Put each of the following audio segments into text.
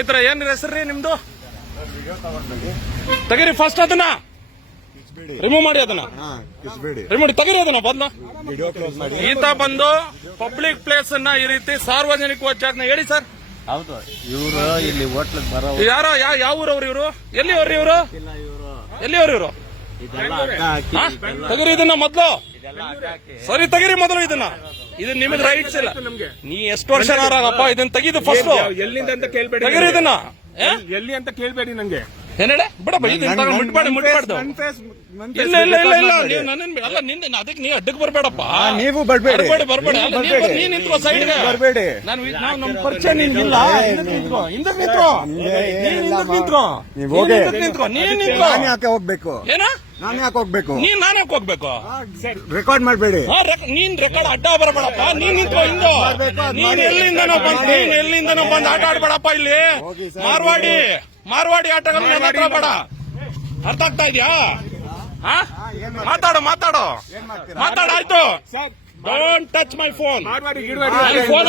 ಏನ್ ಹೆಸರ್ರಿ ನಿಮ್ದು? ತೆಗೀರಿ ಫಸ್ಟ್ ಅದನ್ನ ರಿಮೂವ್ ಮಾಡಿ, ಅದನ್ನ ರಿಮೂವ್ ತೆಗೀರಿ ಅದನ್ನ ಬದಲು. ಈತ ಬಂದು ಪಬ್ಲಿಕ್ ಪ್ಲೇಸ್ ಅನ್ನ ಈ ರೀತಿ ಸಾರ್ವಜನಿಕ ಜಾಗನ ಹೇಳಿ ಸರ್. ಹೌದು, ಇವರು ಇಲ್ಲಿ ಹೋಟ್ಲಿಗೆ ಬರೋ ಯಾರೋ ಯಾವ ಊರವ್ರು ಇವರು? ಎಲ್ಲಿಯವ್ರಿ ಇವರು? ಎಲ್ಲಿಯವ್ರು ಇವರು? ತೆಗೀರಿ ಇದನ್ನ ಮೊದ್ಲು. ಸರಿ ತೆಗೀರಿ ಮೊದಲು ಇದನ್ನ. ಇದು ನಿಮಗೆ ರೈಟ್ಸ್ ಇಲ್ಲ. ನೀ ಎಷ್ಟು ವರ್ಷ ಆಗಪ್ಪ ಇದನ್ನ ತೆಗೀದು ಫಸ್ಟ್. ಎಲ್ಲಿಂದ ಅಂತ ಕೇಳ್ಬೇಡಿ, ತೆಗೀರಿ ಇದನ್ನ. ಎಲ್ಲಿ ಅಂತ ಕೇಳ್ಬೇಡಿ ನಂಗೆ. ಏನೇಳೆ ಬಿಡಪ್ಪ, ಮುಟ್ಬಾರ್ದು. ಇಲ್ಲ ಇಲ್ಲ ಇಲ್ಲ ಇಲ್ಲ, ನೀವು ನನ್ನ ಅಲ್ಲ ನಿಂದ ಅದಕ್ಕೆ ನೀ ಅಡ್ಡಕ್ಕೆ ಬರ್ಬೇಡಪ್ಪ. ನೀವು ಬರ್ಬೇಡಿ, ನೀ ನಿಂತ್ಕೋ ಸೈಡ್ಗೆ. ಬರ್ಬೇಡಿ. ನಮ್ಮ ಪರಿಚಯ ನಿನ್ಗಿಲ್ಲ. ಹಿಂದಕ್ಕೆ ನಿಂತ್ಕೋ, ನೀನ್ ನಿಂತ್ಕೋ. ಯಾಕೆ ಹೋಗ್ಬೇಕು? ಏನ ನಾನು ಯಾಕೆ ಹೋಗ್ಬೇಕು? ನಾನು ಯಾಕೆ ಹೋಗ್ಬೇಕು? ರೆಕಾರ್ಡ್ ಮಾಡ್ಬೇಡಿ. ನೀನ್ ರೆಕಾರ್ಡ್ ಅಡ್ಡ ಬರಬೇಡಪ್ಪ. ನೀನ್ ನಿಂತ್ಕೋ ಹಿಂದೆ. ನೀನ್ ಎಲ್ಲಿಂದನೋ ಬಂದು ಆಟ ಆಡ್ಬೇಡಪ್ಪ ಇಲ್ಲಿ. ಮಾರ್ವಾಡಿ ಆಟಗಳನ್ನ ಬೇಡ. ಅರ್ಥ ಆಗ್ತಾ ಇದೆಯಾ? ಮಾತಾಡಾಯ್ತು. Don't touch my phone. Phone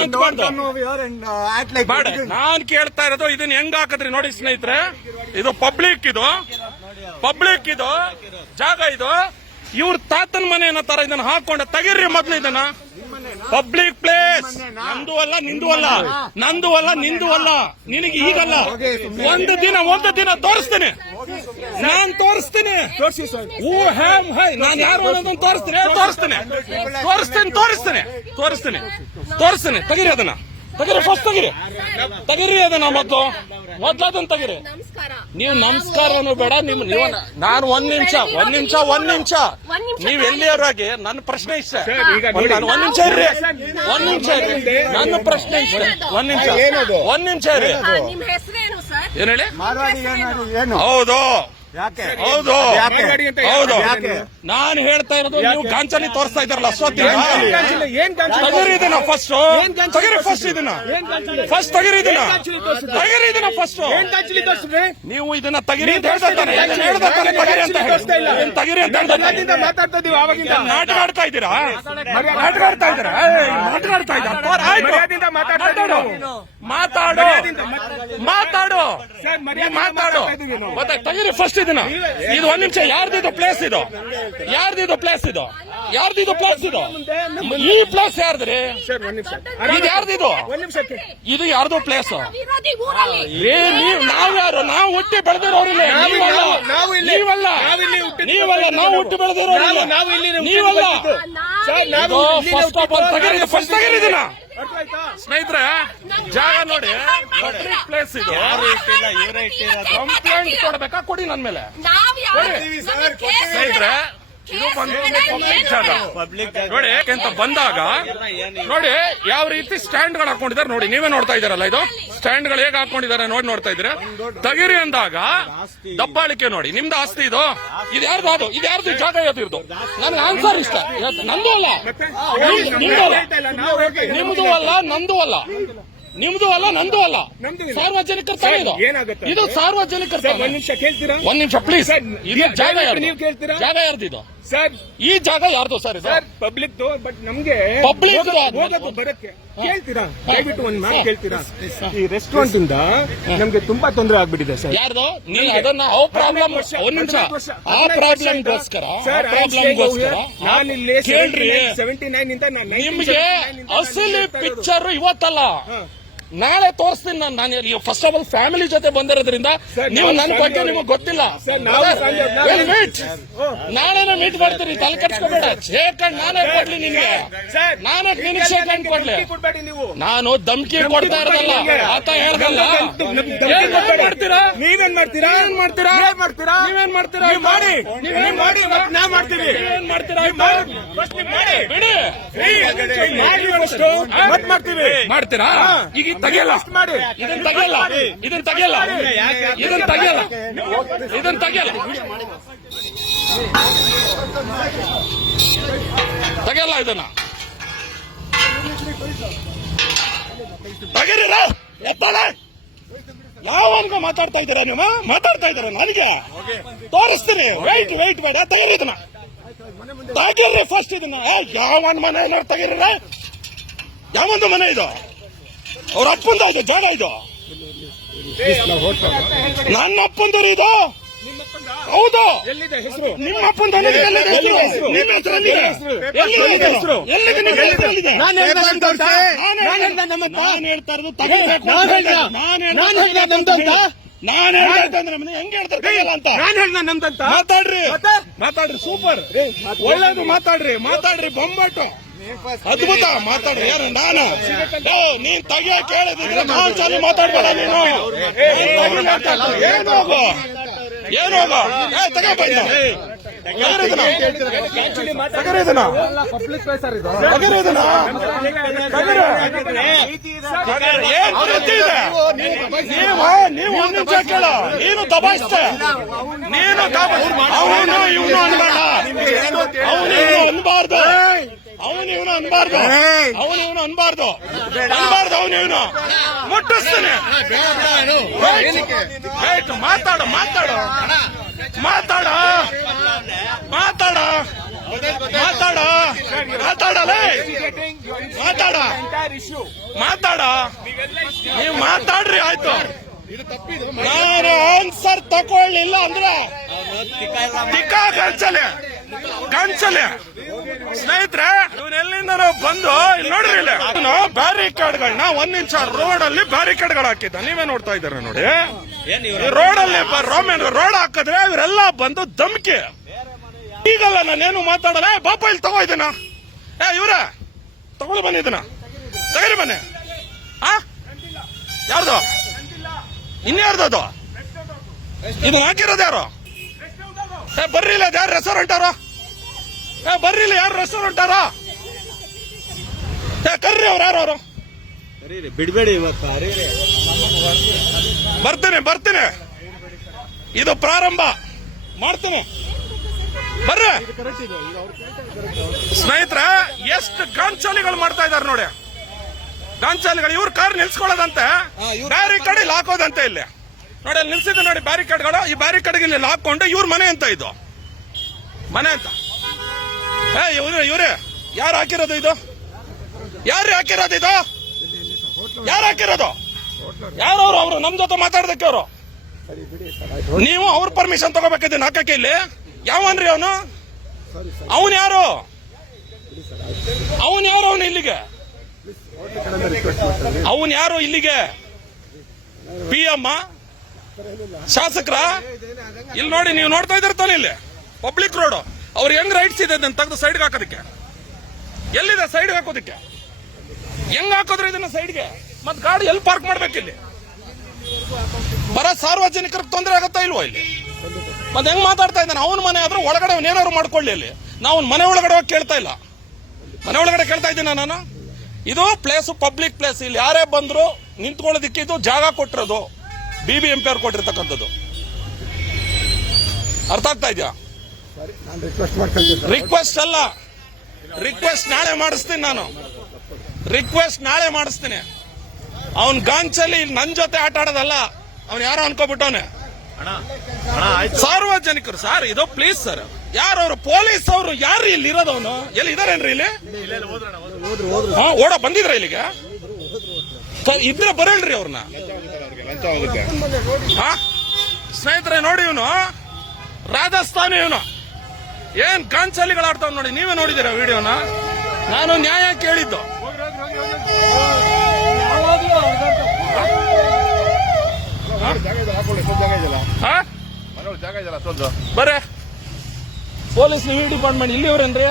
ನಾನ್ ಕೇಳ್ತಾ ಇರೋದು ಇದನ್ನ ಹೆಂಗ್ ಹಾಕದ್ರಿ ನೋಡಿ ಸ್ನೇಹಿತರೆ. ಇದು ಪಬ್ಲಿಕ್ ಇದು ಜಾಗ. ಇದು ಇವ್ರ ತಾತನ ಮನೆ ಅನ್ನೋ ತರ ಇದನ್ನ ಹಾಕೊಂಡ ತೆಗೀರಿ ಮೊದ್ಲು ಇದನ್ನ. ಪಬ್ಲಿಕ್ ಪ್ಲೇಸ್ ನಂದು ಅಲ್ಲ, ನಿಂದು ಅಲ್ಲ. ನಿನಗೆ ಈಗಲ್ಲ, ಒಂದು ದಿನ ತೋರಿಸ್ತೇನೆ. ನಾನ್ ತೋರಿಸ್ತೀನಿ. ನಾನು ಯಾರು ಅನ್ನೋದನ್ನ ತೋರಿಸ್ತೇನೆ. ತೆಗೀರಿ ಅದನ್ನ. ಫಸ್ಟ್ ತೆಗೀರಿ ಅದನ್ನ ಮೊದ್ಲು ಅದನ್ನ ತೆಗೀರಿ. ನೀವು ನಮಸ್ಕಾರನು ಬೇಡ. ನಾನು ಒಂದ್ ನಿಮಿಷ ನೀವ್ ಎಲ್ಲಿಯವರಾಗಿ ನನ್ನ ಪ್ರಶ್ನೆ ಇಷ್ಟ. ಒಂದ್ ನಿಮಿಷ ಇರ್ರಿ. ನನ್ನ ಪ್ರಶ್ನೆ ಇಷ್ಟ. ಒಂದ್ ನಿಮಿಷ ಇರ್ರಿ. ಏನ್ ಹೇಳಿ? ಹೌದು, ನಾನು ಹೇಳ್ತಾ ಇರೋದು ನೀವು ಗಾಂಚಲಿ ತೋರಿಸ್ತಾ ಇದ್ದಾರಲ್ಲ ಅಷ್ಟೊತ್ತಿಗೆ. ತೆಗೀರಿ ಇದನ್ನ ಫಸ್ಟ್. ನೀವು ಇದನ್ನ ತೆಗೀರಿ ಅಂತ ಹೇಳ್ತಾನೆ. ತೆಗೀರಿ ಅಂತ ನಾಟಕ ಆಡ್ತಾ ಇದ್ದೀರಾ? ಮಾತಾಡು. ತೆಗೀರಿ ಫಸ್ಟ್ ಇದನ್ನ. ಇದು ಒಂದ್ ನಿಮಿಷ. ಯಾರ್ದಿದು ಪ್ಲೇಸ್ ಇದು? ಈ ಪ್ಲೇಸ್ ಯಾರ್ದ್ರಿ? ಇದು ಯಾರ್ದಿದು? ಇದು ಯಾರ್ದು ಪ್ಲೇಸ್? ನಾವ್ ಯಾರು? ನಾವು ಹುಟ್ಟಿ ಬೆಳೆದಿರೋರಿಲ್ಲ. ನೀವಲ್ಲ, ನಾವು ಹುಟ್ಟಿ ಬೆಳೆದಿರೋರಿಲ್ಲ. ನೀವಲ್ಲ. ಫಸ್ಟ್ ತೆಗೀರಿದಿನ ಸ್ನೇಹಿತರೆ. ಜಾಗ ನೋಡಿ, ಪಬ್ಲಿಕ್ ಪ್ಲೇಸ್ ಇದು. ಕಂಪ್ಲೇಂಟ್ ಕೊಡ್ಬೇಕಾ? ಕೊಡಿ ನನ್ನ ಮೇಲೆ. ಸ್ನೇಹಿತರೆ, ಇದು ಬಂದು ಪಬ್ಲಿಕ್ ಜಾಗ ನೋಡಿ. ಯಾಕೆಂತ ಬಂದಾಗ ನೋಡಿ ಯಾವ ರೀತಿ ಸ್ಟ್ಯಾಂಡ್ ಗಳು ಹಾಕೊಂಡಿದ್ದಾರೆ ನೋಡಿ. ನೀವೇ ನೋಡ್ತಾ ಇದ್ದಾರಲ್ಲ, ಇದು ಸ್ಟ್ಯಾಂಡ್ ಗಳು ಹೇಗೆ ಹಾಕೊಂಡಿದ್ದಾರೆ ನೋಡ್ತಾ ಇದ್ರೆ. ತೆಗೀರಿ ಅಂದಾಗ ದಬ್ಬಾಳಿಕೆ ನೋಡಿ. ನಿಮ್ದು ಆಸ್ತಿ ಇದು ಯಾರ್ದು? ಇದು ಯಾರ್ದು ಜಾಗ ಯಾವ್ದು? ನನ್ಗೆ ಆನ್ಸರ್ ಇಷ್ಟ. ನಂದು ಅಲ್ಲ, ನಿಮ್ದು ಅಲ್ಲ, ನಂದು ಅಲ್ಲ. ಸಾರ್ವಜನಿಕರ ಸ್ಥಳ ಇದು ಸಾರ್ವಜನಿಕರ. ಒಂದ್ ನಿಮಿಷ ಪ್ಲೀಸ್. ಇದು ಜಾಗ ಯಾರ್ದು? ಸರ್ ಈ ಜಾಗ ಯಾರ್ದು ಸರ್? ಪಬ್ಲಿಕ್. ಬಟ್ ನಮ್ಗೆ ಪಬ್ಲಿಕ್ ಬರಕ್ಕೆ ಕೇಳ್ತೀರಾ? ದಯವಿಟ್ಟು ಒಂದ್ ಮಾತು ಕೇಳ್ತೀರಾ? ಈ ರೆಸ್ಟೋರೆಂಟ್ ಇಂದ ನಮ್ಗೆ ತುಂಬಾ ತೊಂದರೆ ಆಗ್ಬಿಟ್ಟಿದೆ ಸರ್. ಯಾರ್ದು? ನೀವು ಅದನ್ನ ಪ್ರಾಬ್ಲಮ್. ಒಂದ್ ನಿಮಿಷ. ಆ ಪ್ರಾಬ್ಲಮ್ಗೋಸ್ಕರ ನಾನು ಇಲ್ಲಿ ಕೇಳ್ರಿ. 79 ಇಂದ ನಿಮ್ಗೆ ಅಸಲಿ ಪಿಕ್ಚರ್ ಇವತ್ತಲ್ಲ, ನಾಳೆ ತೋರಿಸ್ತೀನಿ. ನಾನು ಫಸ್ಟ್ ಆಫ್ ಆಲ್ ಫ್ಯಾಮಿಲಿ ಜೊತೆ ಬಂದಿರೋದ್ರಿಂದ ನೀವು ನನ್ನ ಬಗ್ಗೆ ನಿಮಗೆ ಗೊತ್ತಿಲ್ಲ. ನಾಳೆನ ಮೀಟ್ ಮಾಡ್ತೀರಿ, ತಲೆ ಕೆಡ್ಸ್ಕೋಬೇಡ. ಶೇಖಂಡ್ ನಾನೇ ಕೊಡ್ಲಿ ನಿನ್ಗೆ? ನಿನಗೆ ಶೇಖಂಡ್ ಕೊಡ್ಲಿ? ನಾನು ಧಮ್ಕಿ ಕೊಡ್ತಾ ಇರೋದಲ್ಲ, ಆತ ಹೇಳ್ದಲ್ಲ. ನೀವೇನ್ ಮಾಡ್ತೀರಾ? ಮಾಡ್ತೀರಾ? ಈಗ ತೆಗಿಯಲ್ಲ, ಇದನ್ನ ತೆಗಿಯಲ್ಲ. ಇದನ್ನ ತೆಗೀರಿರ. ಯಾವನ್ಗ ಮಾತಾಡ್ತಾ ಇದ್ದೀರಾ ನೀವು? ನನಗೆ ತೋರಿಸ್ತೀನಿ. ವೈಟ್ ಬೇಡ. ತೆಗೀರಿ ಇದನ್ನ. ತೆಗೀರಿ ಫಸ್ಟ್ ಇದನ್ನ. ಯಾವನ್ ಮನೆ ತೆಗೀರಿರ? ಯಾವೊಂದು ಮನೆ ಇದು? ಅವ್ರ ಅಪ್ಪಂದ ಇದು ಜಾಗ ಇದು. ನನ್ನ ಅಪ್ಪಂದರಿ ಇದು ಹೌದು. ಎಲ್ಲಿದೆ ಹೆಸರು? ನಿಮ್ಮ ಅಪ್ಪಂದ ಎಲ್ಲಿದೆ ಹೆಸರು? ನಿಮ್ಮ ಹೆಸರಲ್ಲಿದೆ? ಎಲ್ಲಿದೆ ಹೆಸರು? ಎಲ್ಲಿದೆ ನಿಮ್ಮ ಹೆಸರಲ್ಲಿದೆ? ನಾನು ಹೇಳ್ದ ನಮ್ದಂತ? ನಾನು ಹೇಳ್ತಾ ಇರೋದು ತಗೊಳ್ಬೇಕು. ನಾನು ಹೇಳ್ದ ನಮ್ದಂತ? ನಾನು ಹೇಳ್ತಂದ್ರೆ ಹೆಂಗ್ ಹೇಳ್ತಾರೆ ಕೈಯಲ್ಲ ಅಂತ. ನಾನು ಹೇಳ್ದ ನಮ್ದಂತ? ಮಾತಾಡ್ರಿ ಮತ್ತೆ? ಮಾತಾಡ್ರಿ, ಸೂಪರ್ ಒಳ್ಳೇದು, ಮಾತಾಡ್ರಿ ಬೊಂಬಾಟು ಅದ್ಭುತ ಮಾತಾಡ್ರಿ. ಏನು ನಾನು ನೀನ್ ತೆಗಿಯ ಕೇಳಿದ್ರೆ ನಾನ್ ಚಾಲಿ ಮಾತಾಡ್ಬೇಡ ನೀನು. ಏನು ಹೋಗು ತಗೋ ಬಂದ ಪಬ್ಲಿಕ್ ಪ್ಲೇಸ್ ಸರ್ ಇದು. ನೀವು ಒಂದ್ ನಿಮಿಷ ಕೇಳ. ನೀನು ದಬಾಯಿಸ್ತೆ, ನೀನು ಅವನು ಇವನು ಅನ್ಬೇಡ, ಅವನು ಇವನು ಅನ್ಬಾರ್ದು, ಅವನು ಇವನು ಅನ್ಬಾರ್ದು, ಅವನು ಇವನು ಮುಟ್ಟಿಸ್ತಾನೆ. ಮಾತಾಡ ನೀವು ಮಾತಾಡ್ರಿ. ಆಯ್ತು, ನಾನು ಆನ್ಸರ್ ತಗೊಳ್ಳಿಲ್ಲ ಅಂದ್ರೆ ಗಂಚಲೆ ಸ್ನೇಹಿತರೆ, ಇವನೆಲ್ಲಿಂದ ಬಂದು ಇಲ್ಲಿ ನೋಡ್ರಿ, ಇಲ್ಲಿ ಬ್ಯಾರಿಕೇಡ್ಗಳನ್ನ ಒಂದ್ ನಿಮಿಷ ರೋಡ್ ಅಲ್ಲಿ ಬ್ಯಾರಿಕೇಡ್ಗಳು ಹಾಕಿದ್ದ. ನೀವೇ ನೋಡ್ತಾ ಇದ್ದೀರ ನೋಡಿ. ರೋಡ್ ಅಲ್ಲಿ ರೋಡ್ ಹಾಕಿದ್ರೆ ಇವರೆಲ್ಲ ಬಂದು ಧಮ್ಕಿ. ಈಗಲ್ಲ ನಾನೇನು ಮಾತಾಡಲ್ಲ. ಬಾಪ ಇಲ್ಲಿ ತಗೋ ಇದನ್ನ, ಇವ್ರ ತಗೊಳ್ಳಿ ಬನ್ನಿ, ಇದನ್ನ ತಗರಿ ಬನ್ನಿ. ಯಾರ್ದು? ಇನ್ಯಾರ್ದು ಅದು? ಇದನ್ನ ಹಾಕಿರೋದು ಯಾರು? ಬರ್ರಿ ಇಲ್ಲ, ಯಾರು ರೆಸ್ಟೋರೆಂಟ್ ಅವರು? ಬರ್ರಿ ಇಲ್ಲ, ಯಾರು ರೆಸ್ಟೋರೆಂಟ್ ಅವರ? ಕರ್ರಿ ಅವ್ರು, ಯಾರು ಅವರು? ಬಿಡ್ಬೇಡಿ ಇವತ್ತು. ಬರ್ತೀನಿ, ಇದು ಪ್ರಾರಂಭ ಮಾಡ್ತೀನಿ, ಬರ್ರಿ. ಸ್ನೇಹಿತರೆ, ಎಷ್ಟು ಗಾಂಚಾಲಿಗಳು ಮಾಡ್ತಾ ಇದಾರೆ ನೋಡಿ. ಗಾಂಚಾಲಿಗಳು ಇವ್ರ ಕಾರ್ ನಿಲ್ಸ್ಕೊಳ್ಳೋದಂತೆ, ಬ್ಯಾರಿಕೇಡ್ ಇಲ್ಲಿ ಹಾಕೋದಂತೆ. ಇಲ್ಲಿ ನೋಡಿ, ಅಲ್ಲಿ ನಿಲ್ಸಿದ್ದು ನೋಡಿ ಬ್ಯಾರಿಕೇಡ್ಗಳು. ಈ ಬ್ಯಾರಿಕೇಡ್ಗೆ ಇಲ್ಲಿ ಹಾಕೊಂಡು ಇವ್ರ ಮನೆ ಅಂತ, ಇದು ಮನೆ ಅಂತ. ಇವ್ರೆ ಯಾರು ಹಾಕಿರೋದು ಇದು? ಯಾರು ಹಾಕಿರೋದು? ಯಾರವ್ರು? ಅವರು ನಮ್ ಜೊತೆ ಮಾತಾಡೋದಕ್ಕೆ ಅವರು. ನೀವು ಅವ್ರ ಪರ್ಮಿಷನ್ ತಗೋಬೇಕಿದ್ದೀನಿ ಹಾಕಕ್ಕೆ. ಇಲ್ಲಿ ಯಾವನ್ರಿ ಅವನು? ಅವನು ಯಾರು? ಅವನು ಇಲ್ಲಿಗೆ? ಅವನು ಯಾರು ಇಲ್ಲಿಗೆ? PM ಶಾಸಕರ? ಇಲ್ಲಿ ನೋಡಿ, ನೀವು ನೋಡ್ತಾ ಇದ್ದೀರ ತಾನೆ, ಇಲ್ಲಿ ಪಬ್ಲಿಕ್ ರೋಡ್. ಅವ್ರು ಹೆಂಗ್ ರೈಟ್ಸ್ ಇದೆ ಅದನ್ನ ತೆಗೆದು ಸೈಡ್ಗೆ ಹಾಕೋದಕ್ಕೆ? ಎಲ್ಲಿದೆ ಸೈಡ್ಗೆ ಹಾಕೋದಕ್ಕೆ? ಹೆಂಗ್ ಹಾಕೋದ್ರೆ ಇದನ್ನ ಸೈಡ್ಗೆ? ಮತ್ ಗಾಡಿ ಎಲ್ಲಿ ಪಾರ್ಕ್ ಮಾಡ್ಬೇಕಿಲ್ಲಿ? ಬರ ಸಾರ್ವಜನಿಕರಿಗೆ ತೊಂದರೆ ಆಗತ್ತಾ ಇಲ್ವೋ ಇಲ್ಲಿ? ಮತ್ತೆ ಹೆಂಗ್ ಮಾತಾಡ್ತಾ ಇದ್ದಾನೆ? ಅವನ ಮನೆ ಆದ್ರೆ ಒಳಗಡೆ ಅವನೇನಾದ್ರು ಮಾಡ್ಕೊಳ್ಳಿ. ಅಲ್ಲಿ ನಾವು ಮನೆ ಒಳಗಡೆ ಹೋಗಿ ಕೇಳ್ತಾ ಇಲ್ಲ, ಮನೆ ಒಳಗಡೆ ಕೇಳ್ತಾ ಇದ್ದೀನ ನಾನು. ಇದು ಪ್ಲೇಸ್ ಪಬ್ಲಿಕ್ ಪ್ಲೇಸ್. ಇಲ್ಲಿ ಯಾರೇ ಬಂದ್ರು ನಿಂತ್ಕೊಳ್ಳೋದಿಕ್ಕೆ ಇದು ಜಾಗ ಕೊಟ್ಟಿರೋದು BBMP ಅವ್ರು ಕೊಟ್ಟಿರ್ತಕ್ಕಂಥದ್ದು. ಅರ್ಥ ಆಗ್ತಾ ಇದೆಯಾ? ರಿಕ್ವೆಸ್ಟ್ ಅಲ್ಲ, ರಿಕ್ವೆಸ್ಟ್ ನಾಳೆ ಮಾಡಿಸ್ತೀನಿ ನಾನು. ಅವನ್ ಗಾಂಚಲಿ ನನ್ ಜೊತೆ ಆಟ ಆಡೋದಲ್ಲ, ಅವ್ನು ಯಾರೋ ಅನ್ಕೋಬಿಟ್ಟವನೆ. ಸಾರ್ವಜನಿಕರು ಸರ್, ಇದು ಪ್ಲೀಸ್ ಸರ್. ಯಾರವ್ರು? ಪೊಲೀಸ್ ಅವರು ಯಾರು? ಇಲ್ಲಿ ಇರೋದವನು ಎಲ್ಲಿ ಇದಾರೇನ್ರಿ? ಇಲ್ಲಿ ಓಡ ಬಂದಿದ್ರ ಇಲ್ಲಿಗೆ? ಇದ್ರೆ ಬರಲ್ರಿ ಅವ್ರನ್ನ. ಸ್ನೇಹಿತರೆ ನೋಡಿ, ಇವನು ರಾಜಸ್ಥಾನಿ, ಇವನು ಏನ್ ಗಾಂಚಲಿಗಳು ಆಡ್ತಾವ್ ನೋಡಿ. ನೀವೇ ನೋಡಿದಿರ ವಿಡಿಯೋನ? ನಾನು ನ್ಯಾಯ ಕೇಳಿದ್ದು. ಬರೇ ಪೊಲೀಸ್ ನೀವು ಡಿಪಾರ್ಟ್ಮೆಂಟ್ ಇಲ್ಲಿವ್ರೇನ್ರಿ?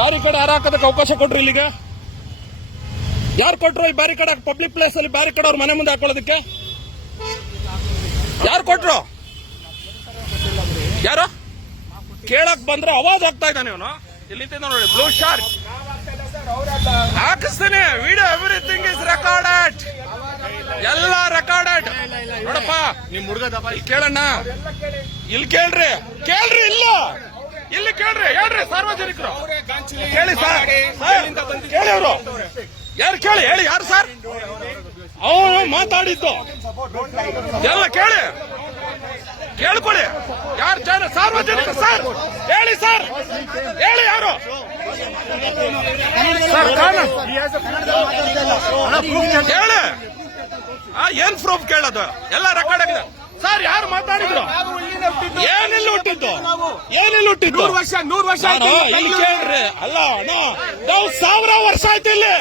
ಬ್ಯಾರಿಕೇಡ್ ಯಾರು ಹಾಕೋದಕ್ಕೆ ಅವಕಾಶ ಕೊಟ್ರಿ? ಇಲ್ಲಿಗೆ ಯಾರು ಕೊಟ್ರು ಈ ಬ್ಯಾರಿಕೇಡ್? ಪಬ್ಲಿಕ್ ಪ್ಲೇಸ್ ಅಲ್ಲಿ ಬ್ಯಾರಿಕೇಡ್ ಅವ್ರ ಮನೆ ಮುಂದೆ ಹಾಕೊಳ್ಳೋದಕ್ಕೆ ಯಾರು ಕೊಟ್ರು? ಯಾರು ಕೇಳಕ್ ಬಂದ್ರೆ ಅವಾಜ್ ಆಗ್ತಾ ಇದ್ದಾನೆ ಇವನು. ಇಲ್ಲಿ ನೋಡಿ, ಬ್ಲೂ ಶಾರ್ಕ್ ಹಾಕಿಸ್ತೀನಿ ವಿಡಿಯೋ. ಎವ್ರಿಥಿಂಗ್ ಇಸ್ ರೆಕಾರ್ಡೆಡ್, ಎಲ್ಲ ರೆಕಾರ್ಡೆಡ್. ನೋಡಪ್ಪ, ನಿಮ್ ಹುಡುಗ ಕೇಳಣ್ಣ, ಇಲ್ಲಿ ಕೇಳ್ರಿ. ಇಲ್ಲ ಇಲ್ಲಿ ಕೇಳ್ರಿ, ಹೇಳ್ರಿ ಸಾರ್ವಜನಿಕರು ಕೇಳಿ ಸರ್, ಕೇಳಿ ಅವರು ಯಾರು ಕೇಳಿ, ಹೇಳಿ ಯಾರು ಸರ್? ಅವನು ಮಾತಾಡಿದ್ದು ಎಲ್ಲ ಕೇಳ್ಕೊಳ್ಳಿ. ಯಾರು ಜನ ಸಾರ್ವಜನಿಕರು ಸರ್? ಹೇಳಿ ಸರ್, ಹೇಳಿ ಯಾರು ಸರ್? ಹೇಳಿ ಏನ್ ಪ್ರೂಫ್ ಕೇಳೋದು? ಎಲ್ಲ ರೆಕಾರ್ಡ್ ಆಗಿದೆ ಸರ್. ಯಾರು ಮಾತಾಡಿದ್ರು? ಏನಿಲ್ಲ ಹುಟ್ಟಿದ್ದು, ಏನಿಲ್ಲ ಹುಟ್ಟಿದ್ದು. 100 ವರ್ಷ ನಾನು ಇಲ್ಲಿ ಕೇಳ್ರಿ. ಅಲ್ಲ ಅಣ್ಣ, ನಾವು 1000 ವರ್ಷ ಆಯ್ತು ಇಲ್ಲಿ.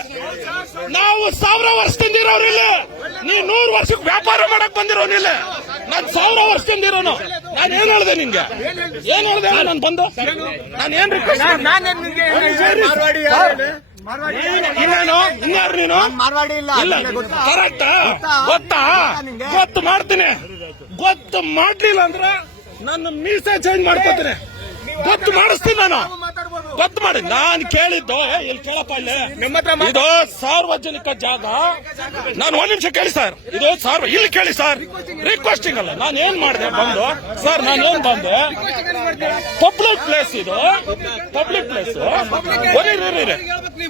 ನಾವು 1000 ವರ್ಷದಿಂದ ಇರೋರು ಇಲ್ಲಿ. ನೀವ್ 100 ವರ್ಷಕ್ಕೆ ವ್ಯಾಪಾರ ಮಾಡಕ್ ಬಂದಿರೋನಿಲ್ಲ. ನಾನ್ 1000 ವರ್ಷದಿಂದ ಇರೋನು. ನಾನು ಏನ್ ಹೇಳ್ದೆ ನಿನ್ಗೆ? ಏನ್ ಹೇಳ್ದೆ ನಾನು ಬಂದು? ನಾನು ಏನ್ ರಿಕ್ವೆಸ್ಟ್? ಇನ್ನೇನು? ಇನ್ಯಾರು ನೀನು? ಇಲ್ಲ ಕರೆಕ್ಟ್ ಗೊತ್ತಾ? ಗೊತ್ತು ಮಾಡ್ತೀನಿ. ಗೊತ್ತು ಮಾಡ್ಲಿಲ್ಲ ಅಂದ್ರೆ ನನ್ನ ಮೀಸೆ ಚೇಂಜ್ ಮಾಡ್ಕೋತೀನಿ. ಗೊತ್ತು ಮಾಡಿಸ್ತೀನಿ ನಾನು. ಗೊತ್ತು ಮಾಡಿ. ನಾನು ಕೇಳಿದ್ದು ಇಲ್ಲಿ ಕೇಳಪ್ಪ, ಇಲ್ಲಿ ಇದು ಸಾರ್ವಜನಿಕ ಜಾಗ. ನಾನು ಒಂದ್ ನಿಮಿಷ ಕೇಳಿ ಸರ್. ಇದು ಇಲ್ಲಿ ಕೇಳಿ ಸರ್. ರಿಕ್ವೆಸ್ಟಿಂಗ್ ಅಲ್ಲ. ನಾನು ಏನ್ ಮಾಡಿದೆ ಬಂದು ಸರ್? ನಾನು ಏನ್ ಬಂದೆ? ಪಬ್ಲಿಕ್ ಪ್ಲೇಸ್ ಇದು. ಪಬ್ಲಿಕ್ ಪ್ಲೇಸ್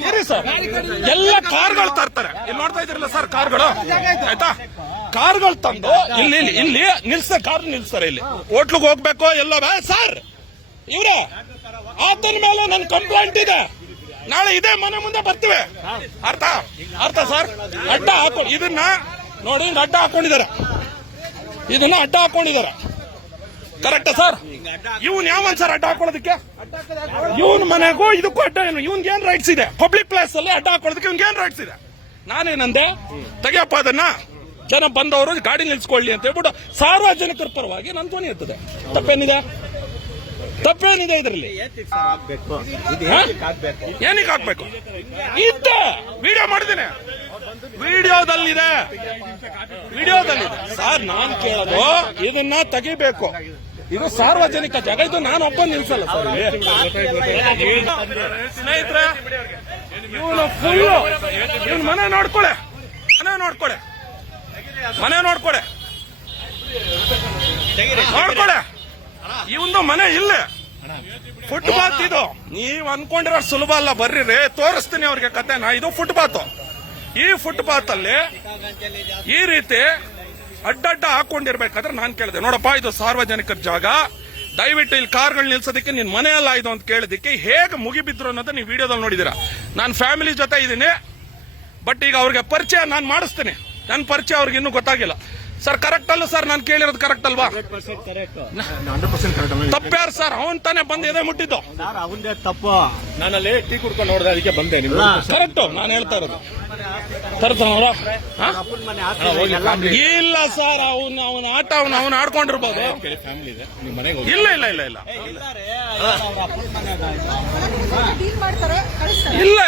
ಇರಿ ಸರ್. ಎಲ್ಲ ಕಾರ್ಗಳು ತರ್ತಾರೆ. ಇಲ್ಲಿ ನೋಡ್ತಾ ಇದ್ರಲ್ಲ ಸರ್ ಕಾರ್ಗಳು, ಆಯ್ತಾ? ಕಾರ್ಗಳು ತಂದು ಇಲ್ಲಿ ಕಾರ್ ನಿಲ್ಸ್ತಾರೆ. ಇಲ್ಲಿ ಹೋಟ್ಲಿಗೆ ಹೋಗ್ಬೇಕು ಎಲ್ಲ ಸರ್. ಇವ್ರೆ ಆತನ ಮೇಲೆ ನನ್ನ ಕಂಪ್ಲೇಂಟ್ ಇದೆ. ನಾಳೆ ಇದೇ ಮನೆ ಮುಂದೆ ಬರ್ತೀವಿ. ಅರ್ಥ ಸರ್? ಅಡ್ಡ ಹಾಕೊ ಇದನ್ನ ನೋಡಿ. ಅಡ್ಡ ಹಾಕೊಂಡಿದ್ದಾರೆ. ಇದನ್ನ ಅಡ್ಡ ಹಾಕೊಂಡಿದ್ದಾರೆ. ಕರೆಕ್ಟಾ ಸರ್? ಇವನ್ ಯಾವನ್ ಸರ್ ಅಡ್ಡ ಹಾಕೊಳ್ಳೋದಕ್ಕೆ? ಇವನ್ ಮನೆಗೂ ಇದಕ್ಕೂ ಅಡ್ಡ ಏನು? ಇವನ್ಗೆ ಏನ್ ರೈಟ್ಸ್ ಇದೆ? ಪಬ್ಲಿಕ್ ಪ್ಲೇಸ್ ಅಲ್ಲಿ ಅಡ್ಡ ಹಾಕೊಳ್ಳೋದಕ್ಕೆ ಇವನ್ಗೆ ಏನ್ ರೈಟ್ಸ್ ಇದೆ? ನಾನೇನಂದೆ? ತೆಗಿಯಪ್ಪ ಅದನ್ನ. ಜನ ಬಂದವರು ಗಾಡಿ ನಿಲ್ಸ್ಕೊಳ್ಳಿ ಅಂತ ಹೇಳ್ಬಿಟ್ಟು ಸಾರ್ವಜನಿಕರ ಪರವಾಗಿ ನನ್ನ ಧ್ವನಿ ಇರ್ತದೆ. ತಪ್ಪೇನಿದೆ? ತಪ್ಪೇನಿದೆ ಇದರಲ್ಲಿ? ಏನಕ್ಕೆ ಹಾಕ್ಬೇಕು? ಇದ್ದೆ ವಿಡಿಯೋ ಮಾಡಿದ್ದೇನೆ. ವಿಡಿಯೋದಲ್ಲಿದೆ ಸರ್. ನಾನ್ ಕೇಳೋದು ಇದನ್ನ ತೆಗಿಬೇಕು. ಇದು ಸಾರ್ವಜನಿಕ ಜಾಗ. ಇದು ನಾನು ಒಬ್ಬ ನಿಲ್ಸಲ್ಲ ಸರ್. ಸ್ನೇಹಿತರೆ, ಇವನು ಫುಲ್ ಇವನ್ ಮನೆ ನೋಡ್ಕೊಳೆ. ಇವಂದು ಮನೆ ಇಲ್ಲ. ಫುಟ್ಪಾತ್ ಇದು. ನೀವ್ ಅನ್ಕೊಂಡಿರೋ ಸುಲಭ ಅಲ್ಲ. ಬರ್ರಿ ತೋರಿಸ್ತೀನಿ ಅವ್ರಿಗೆ ಕತೆನ. ಇದು ಫುಟ್ಪಾತ್. ಈ ಫುಟ್ಪಾತ್ ಅಲ್ಲಿ ಈ ರೀತಿ ಅಡ್ಡಡ್ಡ ಹಾಕೊಂಡಿರ್ಬೇಕಾದ್ರೆ ನಾನ್ ಕೇಳಿದೆ, ನೋಡಪ್ಪ ಇದು ಸಾರ್ವಜನಿಕರ ಜಾಗ, ದಯವಿಟ್ಟು ಇಲ್ಲಿ ಕಾರ್ಗಳು ನಿಲ್ಸೋದಕ್ಕೆ ನಿನ್ ಮನೆ ಅಲ್ಲ ಇದು ಅಂತ ಕೇಳಿದಕ್ಕೆ ಹೇಗೆ ಮುಗಿಬಿದ್ರು ಅನ್ನೋದು ನೀವು ವಿಡಿಯೋದಲ್ಲಿ ನೋಡಿದೀರಾ. ನಾನು ಫ್ಯಾಮಿಲಿ ಜೊತೆ ಇದ್ದೀನಿ. ಬಟ್ ಈಗ ಅವ್ರಿಗೆ ಪರಿಚಯ ನಾನು ಮಾಡಿಸ್ತೀನಿ. ನನ್ನ ಪರಿಚಯ ಅವ್ರಿಗೆ ಇನ್ನೂ ಗೊತ್ತಾಗಿಲ್ಲ ಸರ್. ಕರೆಕ್ಟ್ ಅಲ್ಲ ಸರ್? ನಾನು ಕೇಳಿರೋದು ಕರೆಕ್ಟ್ ಅಲ್ವಾ? ತಪ್ಪ್ಯಾರು ಸರ್? ಅವನ್ ತಾನೇ ಬಂದು ಎದೆ ಮುಟ್ಟಿದ್ದು. ಅವಂದೇ ತಪ್ಪು. ನಾನಲ್ಲಿ ಟೀ ಕುಡ್ಕೊಂಡು ನೋಡಿದೆ, ಅದಕ್ಕೆ ಬಂದೆ. ಕರೆಕ್ಟ್ ನಾನು ಹೇಳ್ತಾ ಇರೋದು. ಇಲ್ಲ ಸರ್, ಅವನ ಆಟ ಅವನು ಆಡ್ಕೊಂಡಿರ್ಬೋದು.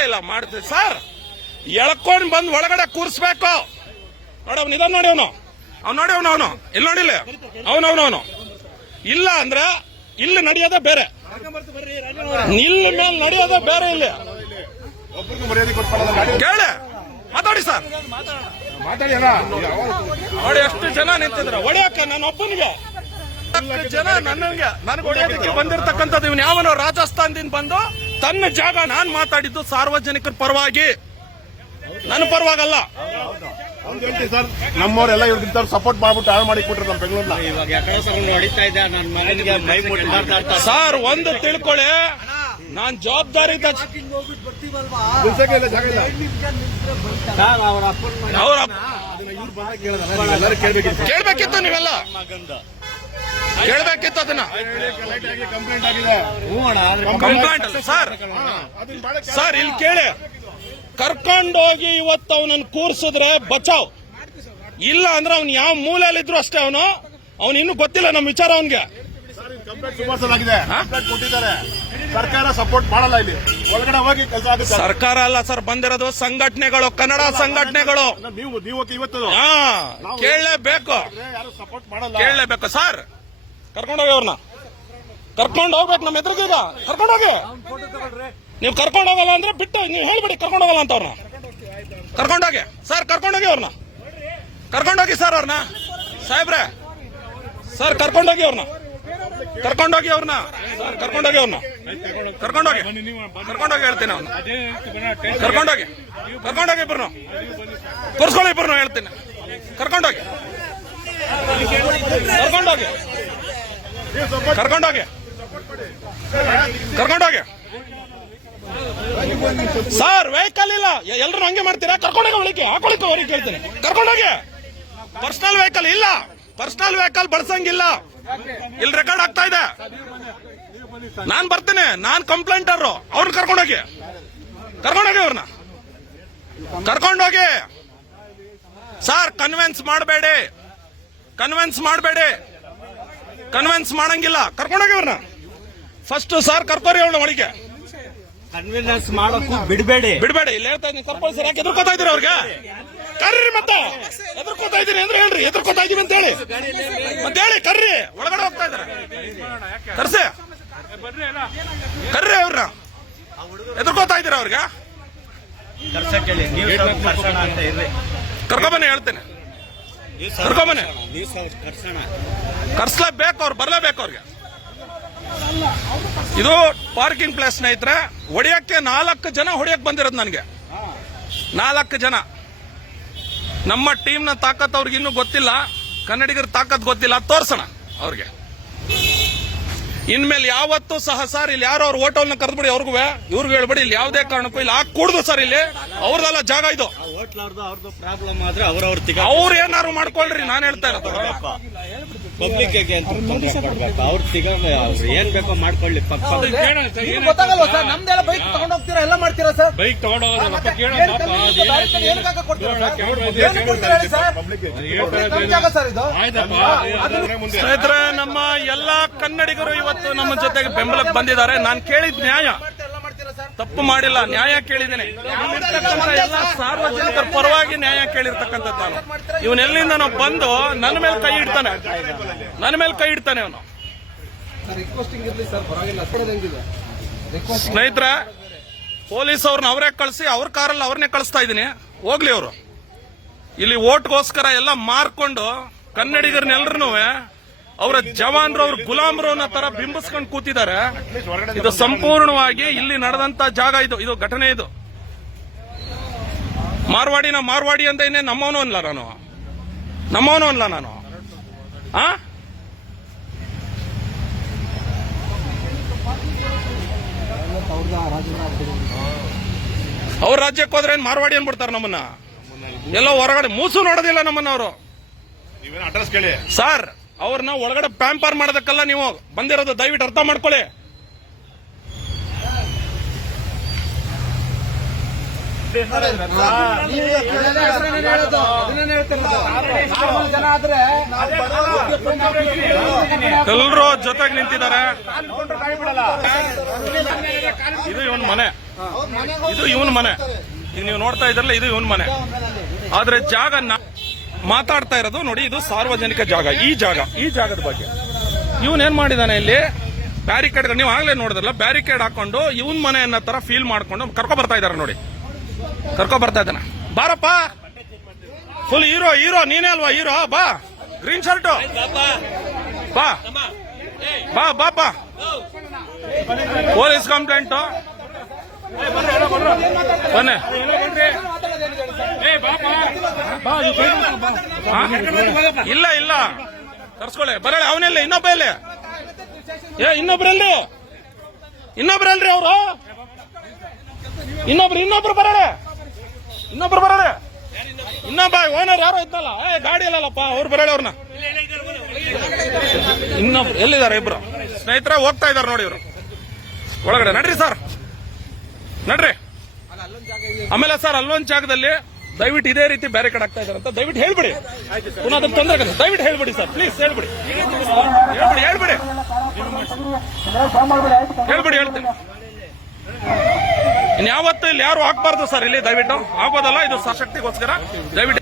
ಇಲ್ಲ ಮಾಡ್ತೀವಿ ಸರ್. ಎಳ್ಕೊಂಡ್ ಬಂದ್ ಒಳಗಡೆ ಕೂರ್ಸ್ಬೇಕು. ನೋಡಿ ಅವ್ನು ಇದನ್ನ ನೋಡಿ. ಅವನು ಇಲ್ಲಿ ನೋಡಿಲ್ಲ. ಅವನು ಇಲ್ಲ ಅಂದ್ರೆ ಇಲ್ಲಿ ನಡೆಯೋದೇ ಬೇರೆ, ಇಲ್ಲಿ ಮೇಲೆ ನಡೆಯೋದೇ ಬೇರೆ. ಇಲ್ಲಿ ಕೇಳಿ ಮಾತಾಡಿ ಸರ್. ನೋಡಿ ಎಷ್ಟು ಜನ ನಿಂತಿದ್ರ ಹೊಡೆಯಕ್ಕೆ. ನಾನು ಒಬ್ಬನಿಗೆ ಜನ ನನಗೆ ಹೊಡೆಯೋದಕ್ಕೆ ಬಂದಿರತಕ್ಕಂಥದ್ದು. ಇವನು ಯಾವನೋ ರಾಜಸ್ಥಾನದಿಂದ ಬಂದು ತನ್ನ ಜಾಗ. ನಾನು ಮಾತಾಡಿದ್ದು ಸಾರ್ವಜನಿಕರ ಪರವಾಗಿ, ನನ್ನ ಪರವಾಗಲ್ಲ. ಸರ್ ನಮ್ಮವರೆಲ್ಲ ಇವ್ರಿಗೆ ಸಪೋರ್ಟ್ ಮಾಡ್ಬಿಟ್ಟು ಹಾಳು ಮಾಡಿ ಕೊಟ್ರು ನಮ್ಮ ಬೆಂಗಳೂರ್ನ. ಸರ್ ಒಂದು ತಿಳ್ಕೊಳ್ಳಿ, ನಾನ್ ಜವಾಬ್ದಾರಿ ಕೇಳ್ಬೇಕಿತ್ತು. ನೀವೆಲ್ಲ ಕೇಳ್ಬೇಕಿತ್ತು ಅದನ್ನ. ಕಂಪ್ಲೇಂಟ್ ಅಲ್ಲ ಸರ್. ಇಲ್ಲಿ ಕೇಳಿ, ಕರ್ಕೊಂಡೋಗಿ ಇವತ್ತು ಅವನನ್ನು ಕೂರ್ಸಿದ್ರೆ ಬಚಾವ್. ಇಲ್ಲ ಅಂದ್ರೆ ಅವ್ನು ಯಾವ ಮೂಲೆಯಲ್ಲಿದ್ರು ಅಷ್ಟೇ. ಅವನು ಇನ್ನೂ ಗೊತ್ತಿಲ್ಲ ನಮ್ಮ ವಿಚಾರ ಅವನ್ಗೆ. ಸರ್ಕಾರ ಸಪೋರ್ಟ್ ಮಾಡಲ್ಲ. ಇಲ್ಲಿ ಒಳಗಡೆ ಹೋಗಿ ಕೆಲಸ ಆಗುತ್ತೆ. ಸರ್ಕಾರ ಅಲ್ಲ ಸರ್, ಬಂದಿರೋದು ಸಂಘಟನೆಗಳು, ಕನ್ನಡ ಸಂಘಟನೆಗಳು. ನೀವು ಇವತ್ತು ಕೇಳಲೇಬೇಕು. ಸಪೋರ್ಟ್ ಮಾಡಲ್ಲ. ಕೇಳಲೇಬೇಕು ಸರ್. ಕರ್ಕೊಂಡೋಗಿ ಅವ್ರನ್ನ ಕರ್ಕೊಂಡು ಹೋಗ್ಬೇಕು. ನಮ್ಮ ಎದುರಿಗೀಗ ಕರ್ಕೊಂಡೋಗಿ. ನೀವು ಕರ್ಕೊಂಡು ಹೋಗಲ್ಲ ಅಂದ್ರೆ ಬಿಟ್ಟು ನೀವು ಹೇಳ್ಬಿಡಿ ಕರ್ಕೊಂಡು ಹೋಗಲ್ಲ ಅಂತ. ಅವ್ರನ್ನ ಕರ್ಕೊಂಡೋಗಿ ಸರ್. ಕರ್ಕೊಂಡೋಗಿ ಅವ್ರನ್ನ ಸರ್. ಅವ್ರನ್ನ ಸಾಹೇಬ್ರೆ ಸರ್ ಕರ್ಕೊಂಡೋಗಿ ಅವ್ರನ್ನ ಸರ್. ಕರ್ಕೊಂಡೋಗಿ ಹೇಳ್ತೀನಿ. ಅವ್ನು ಕರ್ಕೊಂಡೋಗಿ ಇಬ್ಬರು ತೋರಿಸ್ಕೊಳ್ಳಿ. ಇಬ್ಬರು ಹೇಳ್ತೀನಿ. ಕರ್ಕೊಂಡೋಗಿ ಸರ್. ವೆಹಿಕಲ್ ಇಲ್ಲ. ಎಲ್ಲರೂ ಹಂಗೆ ಮಾಡ್ತೀರಾ? ಕರ್ಕೊಂಡೋಗಿ ಒಳಗೆ ಹಾಕೊಳ್ಳಿಕ್ಕೆ ಅವ್ರಿಗೆ ಕೇಳ್ತೀನಿ. ಕರ್ಕೊಂಡೋಗಿ ಪರ್ಸನಲ್ ವೆಹಿಕಲ್ ಇಲ್ಲ, ಪರ್ಸನಲ್ ವೆಹಿಕಲ್ ಬಳಸಂಗಿಲ್ಲ. ಇಲ್ಲಿ ರೆಕಾರ್ಡ್ ಆಗ್ತಾ ಇದೆ. ನಾನ್ ಬರ್ತೇನೆ, ನಾನ್ ಕಂಪ್ಲೇಂಟರ್. ಅವ್ರನ್ನ ಕರ್ಕೊಂಡೋಗಿ ಅವ್ರನ್ನ ಕರ್ಕೊಂಡೋಗಿ. ಸರ್ ಕನ್ವಿನ್ಸ್ ಮಾಡಬೇಡಿ, ಕನ್ವಿನ್ಸ್ ಮಾಡಂಗಿಲ್ಲ. ಕರ್ಕೊಂಡೋಗಿ ಅವ್ರನ್ನ ಫಸ್ಟ್ ಸರ್ ಕರ್ಕೋರಿ ಅವಳ ಒಳಗೆ. ಕನ್ವಿನ್ಸ್ ಮಾಡೋಕ್ಕೂ ಬಿಡಬೇಡಿ. ಇಲ್ಲಿ ಹೇಳ್ತಾ ಇದ್ದೀನಿ. ಕರ್ಕೊಳ್ಳಿ ಸರ್. ಯಾಕೆ ಎದುರ್ಕೋತಾ ಇದೀರಿ ಅವ್ರಿಗೆ? ಕರ್ರಿ ಮತ್ತೆ. ಎದುರ್ಕೋತಾ ಇದೀನಿ ಅಂದ್ರೆ ಹೇಳ್ರಿ, ಎದುರ್ಕೋತಾ ಇದೀವಿ ಅಂತ ಹೇಳಿ ಮತ್ತೆ ಹೇಳಿ. ಕರ್ರಿ, ಒಳಗಡೆ ಹೋಗ್ತಾ ಇದಾರೆ. ಕರ್ರಿ ಅವ್ರನ್ನ. ಎದುರ್ಕೋತಾ ಇದೀರ ಅವ್ರಿಗೆ? ಕರ್ಸಕ್ಕೆ ಹೇಳಿ. ನೀವು ಸ್ವಲ್ಪ ಕರ್ಸೋಣ ಅಂತ ಇರ್ರಿ. ಕರ್ಕೊಬನ್ನಿ, ಹೇಳ್ತೇನೆ. ಕರ್ಕೊಬನ್ನಿ. ನೀವು ಸ್ವಲ್ಪ ಕರ್ಸೋಣ. ಕರ್ಸ್ಲೇಬೇಕು, ಅವ್ರು ಬರ್ಲೇಬೇಕು ಅವ್ರಿಗೆ. ಇದು ಪಾರ್ಕಿಂಗ್ ಪ್ಲೇಸ್ ಸ್ನೇಹಿತರೆ. ಹೊಡಿಯಕ್ಕೆ 4 ಜನ ಹೊಡಿಯಕ್ಕೆ ಬಂದಿರೋದು ನನಗೆ. 4 ಜನ. ನಮ್ಮ ಟೀಮ್ನ ತಾಕತ್ ಅವ್ರಿಗೆ ಇನ್ನೂ ಗೊತ್ತಿಲ್ಲ, ಕನ್ನಡಿಗರ ತಾಕತ್ ಗೊತ್ತಿಲ್ಲ. ತೋರ್ಸೋಣ ಅವ್ರಿಗೆ. ಇನ್ಮೇಲೆ ಯಾವತ್ತೂ ಸಹ ಸರ್ ಇಲ್ಲಿ ಯಾರೋ ಅವ್ರ ಹೋಟೆಲ್ನ ಕರೆದ್ಬಿಡಿ, ಇವ್ರಿಗೂ ಹೇಳ್ಬಿಡಿ. ಇಲ್ಲಿ ಯಾವುದೇ ಕಾರಣಕ್ಕೂ ಇಲ್ಲಿ ಹಾಕೂಡ್ದು ಸರ್. ಇಲ್ಲಿ ಅವ್ರದೆಲ್ಲ ಜಾಗ ಇದು. ಅವ್ರದ್ದು ಪ್ರಾಬ್ಲಮ್ ಆದ್ರೆ ಅವ್ರವ್ರ ಅವ್ರು ಏನಾರು ಮಾಡ್ಕೊಳ್ರಿ. ನಾನು ಹೇಳ್ತಾ ಇರೋದು ಪಬ್ಲಿಕ್ ಅವ್ರು ಏನ್ ಬೇಕೋ ಮಾಡ್ಕೊಳ್ಳಿ. ಗೊತ್ತಾಗಲ್ವಾ ಸರ್? ನಮ್ದೆಲ್ಲ ಬೈಕ್ ತಗೊಂಡ್ ಹೋಗ್ತೀರಾ, ಎಲ್ಲ ಮಾಡ್ತೀರಾ ಸರ್? ಬೈಕ್ ತಗೊಂಡೋಗೋದಲ್ಲ ಸರ್ ಇದು ಸ್ನೇಹಿತರೆ, ನಮ್ಮ ಎಲ್ಲಾ ಕನ್ನಡಿಗರು ಇವತ್ತು ನಮ್ಮ ಜೊತೆಗೆ ಬೆಂಬಲಕ್ಕೆ ಬಂದಿದ್ದಾರೆ. ನಾನು ಕೇಳಿದ ನ್ಯಾಯ, ತಪ್ಪು ಮಾಡಿಲ್ಲ, ನ್ಯಾಯ ಕೇಳಿದ್ದೇನೆ. ಇಲ್ಲಿರ್ತಕ್ಕಂಥ ಎಲ್ಲ ಸಾರ್ವಜನಿಕರ ಪರವಾಗಿ ನ್ಯಾಯ ಕೇಳಿರ್ತಕ್ಕಂಥದ್ದು ನಾನು. ಇವನೆಲ್ಲಿಂದ ನಾವು ಬಂದು ನನ್ನ ಮೇಲೆ ಕೈ ಇಡ್ತಾನೆ ಅವನು. ಸ್ನೇಹಿತರೆ, ಪೊಲೀಸ್ ಅವ್ರನ್ನ ಅವರೇ ಕಳಿಸಿ, ಅವ್ರ ಕಾರಲ್ಲಿ ಅವ್ರನ್ನೇ ಕಳಿಸ್ತಾ ಇದ್ದೀನಿ. ಹೋಗ್ಲಿ ಅವರು. ಇಲ್ಲಿ ಓಟ್ಗೋಸ್ಕರ ಎಲ್ಲ ಮಾರ್ಕೊಂಡು ಕನ್ನಡಿಗರನ್ನೆಲ್ಲರೂ ಅವರ ಜವಾನ್ರು, ಅವ್ರ ಗುಲಾಮರು ಅನ್ನೋ ತರ ಬಿಂಬಿಸ್ಕೊಂಡು ಕೂತಿದ್ದಾರೆ. ಇದು ಸಂಪೂರ್ಣವಾಗಿ ಇಲ್ಲಿ ನಡೆದಂತ ಜಾಗ. ಇದು ಘಟನೆ. ಇದು ಮಾರ್ವಾಡಿ ಅಂತ ಇನ್ನೇ ನಮ್ಮವನು ಅಲ್ಲ ನಾನು. ಅವ್ರ ರಾಜ್ಯಕ್ಕೆ ಹೋದ್ರೆ ಏನ್ ಮಾರ್ವಾಡಿ ಅನ್ಬಿಡ್ತಾರ ನಮ್ಮನ್ನ? ಎಲ್ಲೋ ಹೊರಗಡೆ ಮೂಸು ನೋಡೋದಿಲ್ಲ ನಮ್ಮನ್ನ ಅವರು. ಅಡ್ರೆಸ್ ಕೇಳಿ ಸರ್, ಅವ್ರನ್ನ ಒಳಗಡೆ ಪ್ಯಾಂಪರ್ ಮಾಡೋದಕ್ಕಲ್ಲ ನೀವು ಬಂದಿರೋದು. ದಯವಿಟ್ಟು ಅರ್ಥ ಮಾಡ್ಕೊಳ್ಳಿ. ಎಲ್ಲರೂ ಜೊತೆಗೆ ನಿಂತಿದ್ದಾರೆ. ಇದು ಇವನ್ ಮನೆ. ಈಗ ನೀವು ನೋಡ್ತಾ ಇದ್ರಲ್ಲ, ಇದು ಇವನ್ ಮನೆ. ಆದ್ರೆ ಜಾಗ ಮಾತಾಡ್ತಾ ಇರೋದು ನೋಡಿ, ಇದು ಸಾರ್ವಜನಿಕ ಜಾಗ. ಈ ಜಾಗದ ಬಗ್ಗೆ ಇವನ್ ಮಾಡಿದಾನೆ ಇಲ್ಲಿ ಬ್ಯಾರಿಕೇಡ್. ನೀವು ಆಗ್ಲೇ ನೋಡಿದ್ರಲ್ಲ, ಬ್ಯಾರಿಕೇಡ್ ಹಾಕೊಂಡು ಇವನ್ ಮನೆ ಅನ್ನೋ ತರ ಫೀಲ್ ಮಾಡ್ಕೊಂಡು ಕರ್ಕೊ ಬರ್ತಾ ಇದಾರೆ ನೋಡಿ. ಇದ್ದಾನೆ. ಬಾರಪ್ಪ, ಫುಲ್ ಹೀರೋ ನೀನೇ ಅಲ್ವಾ ಹೀರೋ? ಬಾ, ಗ್ರೀನ್ ಶರ್ಟ್ ಬಾ. ಪೊಲೀಸ್ ಕಂಪ್ಲೇಂಟ್ ಬನ್ನಿ. ಇಲ್ಲ ಕರ್ಸ್ಕೊಳ್ಳಿ. ಬರಲ್ಲ ಅವನೆಲ್ಲ. ಇನ್ನೊಬ್ರಲ್ರಿ ಅವರು. ಇನ್ನೊಬ್ರು ಬರಳೆ. ಇನ್ನೊಬ್ಬ ಓನರ್ ಯಾರೋ ಇದ್ದಲ್ಲ, ಗಾಡಿ ಇಲ್ಲಲ್ಲಪ್ಪ, ಅವ್ರು ಬರಳೆ. ಅವ್ರನ್ನ ಇನ್ನೊಬ್ರು ಎಲ್ಲಿದ್ದಾರೆ? ಇಬ್ರು ಸ್ನೇಹಿತರೆ ಹೋಗ್ತಾ ಇದಾರೆ ನೋಡಿ ಇವರು ಒಳಗಡೆ. ನಡ್ರಿ ಸರ್, ನಡ್ರಿ. ಆಮೇಲೆ ಸರ್, ಅಲ್ಲೊಂದ್ ಜಾಗದಲ್ಲಿ ದಯವಿಟ್ಟು ಇದೇ ರೀತಿ ಬ್ಯಾರಿಕೇಡ್ ಆಗ್ತಾ ಇದಾರೆ ಅಂತ ದಯವಿಟ್ಟು ಹೇಳ್ಬಿಡಿ. ಪುನಃ ಅದಕ್ಕೆ ತೊಂದರೆ ಆಗುತ್ತೆ. ದಯವಿಟ್ಟು ಹೇಳ್ಬಿಡಿ ಸರ್, ಪ್ಲೀಸ್ ಹೇಳ್ಬಿಡಿ. ಹೇಳ್ತೀನಿ. ಇನ್ಯಾವತ್ತು ಇಲ್ಲಿ ಯಾರು ಹಾಕ್ಬಾರ್ದು ಸರ್. ಇಲ್ಲಿ ದಯವಿಟ್ಟು ಆಗೋದಲ್ಲ. ಇದು ಸಶಕ್ತಿಗೋಸ್ಕರ ದಯವಿಟ್ಟು